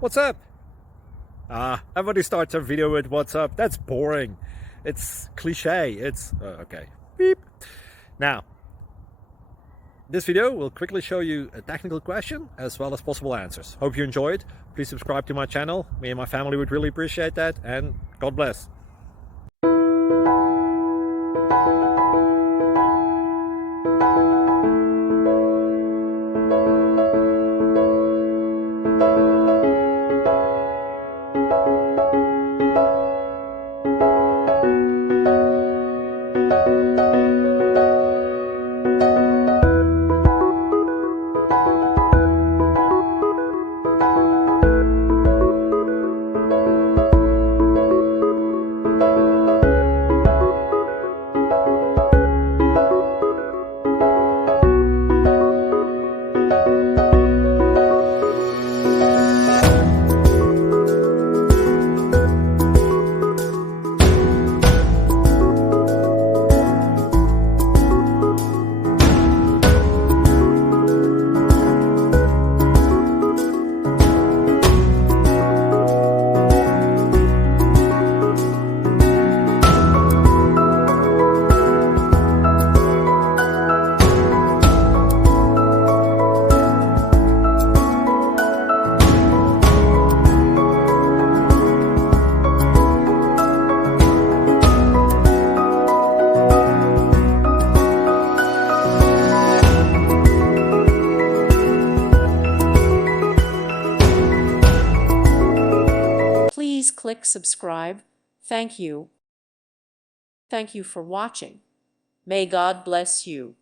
What's up? Everybody starts a video with what's up. That's boring. It's cliche. It's okay. Beep. Now, this video will quickly show you a technical question as well as possible answers. Hope you enjoyed. Please subscribe to my channel. Me and my family would really appreciate that, and God bless. Please click subscribe. Thank you. Thank you for watching. May God bless you.